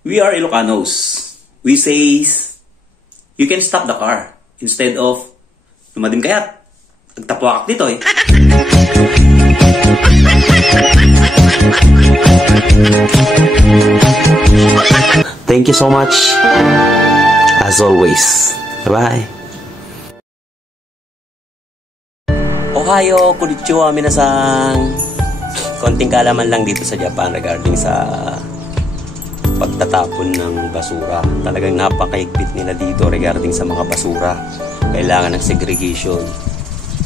We are Ilocanos. We say, you can stop the car instead of lumadim kayat. Nagtapwakak dito eh. Thank you so much. As always. Bye-bye. Ohayo, konnichiwa, minasang. Konting kaalaman lang dito sa Japan regarding sa pagtatapon ng basura. Talagang napakaigpit nila dito regarding sa mga basura. Kailangan ng segregation.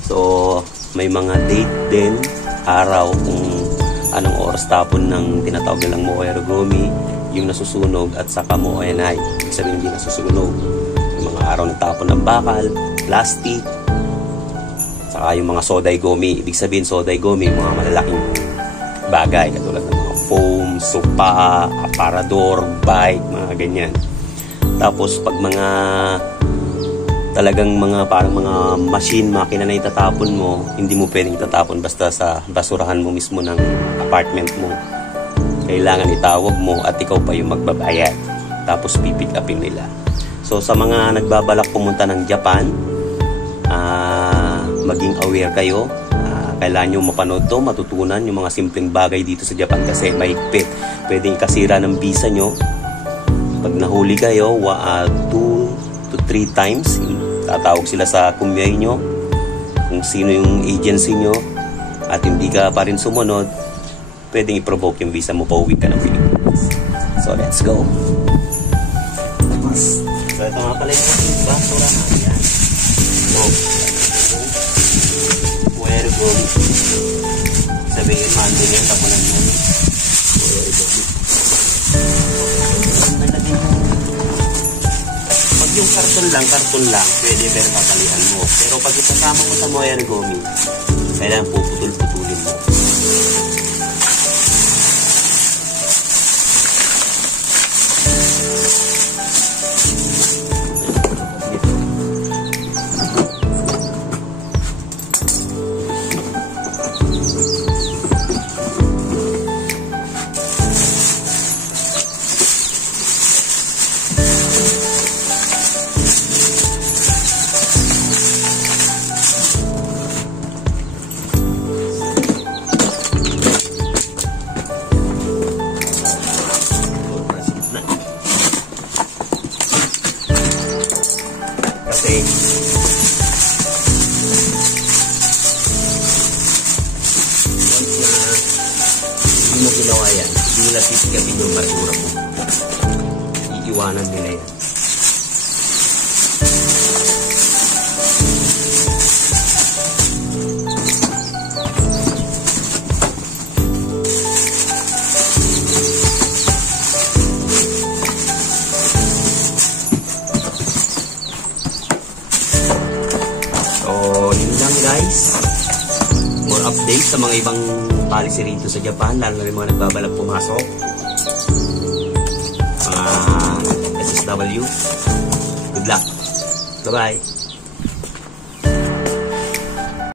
So, may mga date din, araw, kung anong oras tapon ng tinatawag nilang moe-origami, yung nasusunog, at saka moe-nai. Ibig sabihin hindi nasusunog. Yung mga araw na tapon ng bakal, plastic, saka yung mga sodai-gomi. Ibig sabihin sodai-gomi, mga malalaking bagay, katulad ng mga foam, sopa, aparador, bike, mga ganyan. Tapos pag mga talagang mga parang mga machine, makina na itatapon mo, hindi mo pwedeng itatapon basta sa basurahan mo mismo ng apartment mo. Kailangan itawag mo at ikaw pa yung magbabayad. Tapos pipick upin nila. So sa mga nagbabalak pumunta ng Japan, maging aware kayo. Kailangan nyo mapanood to, matutunan yung mga simpleng bagay dito sa Japan kasi mahigpit. Pwedeng ikasira ng visa nyo. Pag nahuli kayo, 2 to 3 times, tatawag sila sa kumyay nyo, kung sino yung agency nyo, at hindi ka pa rin sumunod, pwedeng i-provoke yung visa mo, pauwi ka ng Pilipinas. So, let's go. So, ito nga pala yung basura natin yan. So, where go? Sabihin, mandun yan, tapunan mo. Where go? Pag yung karton lang, pwede pero papalihan mo. Pero pag itasama mo sa moe-origami, kailangan puputol-putulin mo. Kasi once na hindi mo ginawa yan, hindi nila titigapin yung basura mo. Iiwanan nila yan. More updates sa mga ibang policy rito sa Japan, lalo na yung mga nagbabalak pumasok, mga SSW. Good luck. Bye-bye.